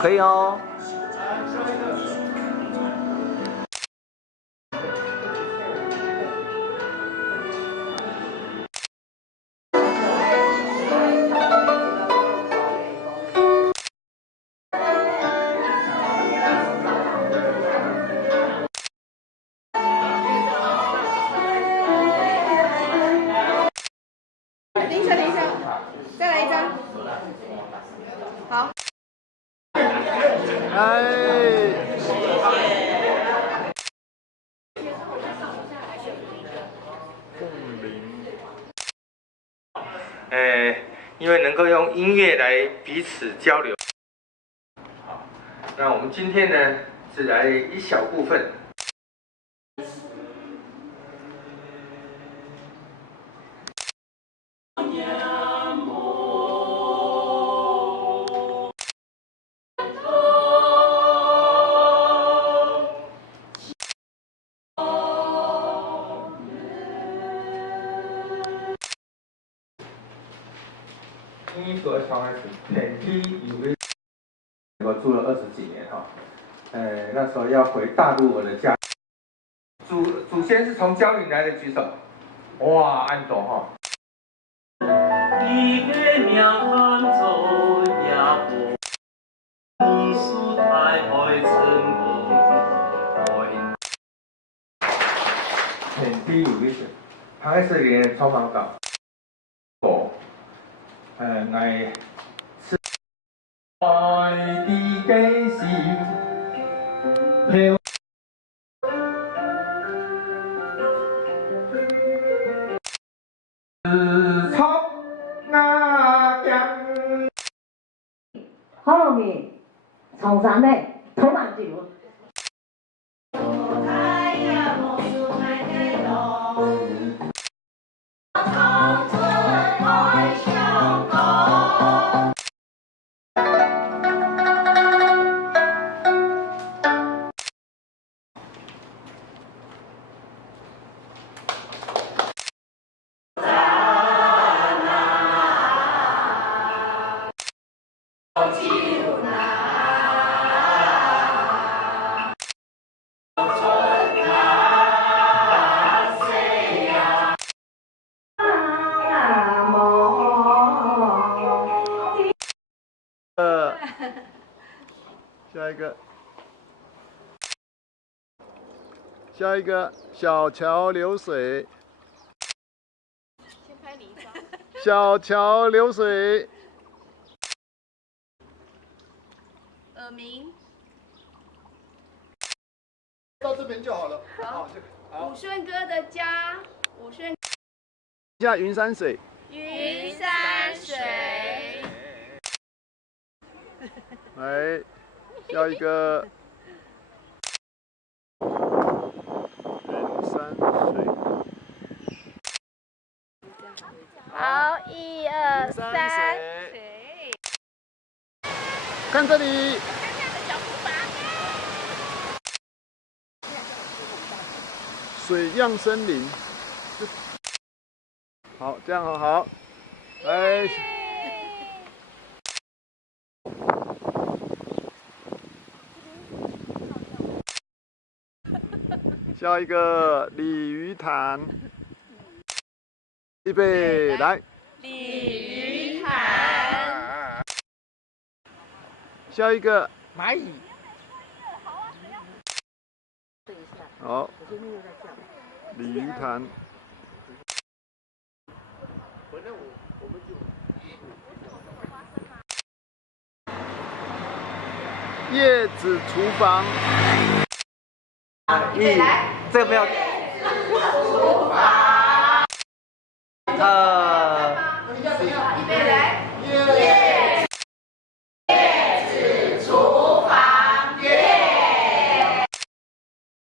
可以哦。等一下，再来一张。好。因为能够用音乐来彼此交流。好，那我们今天呢，只来一小部分。英语所的小孩子，天梯有个，我住了20几年哈，那时候要回大陆我的家，祖先是从蕉岭来的，举手。哇，安懂哈。天梯有个是，他是连超忙港。爱是爱的幾時飄？自從那江。後面從上面頭慢住。下一个小桥流水。先拍你一张。小桥流水。耳鸣。到这边就好了。好。武顺哥的家，武顺。下云山水。云山水。来，下一个。好，1、2、3，看这里。水漾森林。好，这样好。来。下一个鲤鱼潭。预备，来。鲤鱼潭。下一个蚂蚁。好。鲤鱼潭。叶子厨房。这个没有。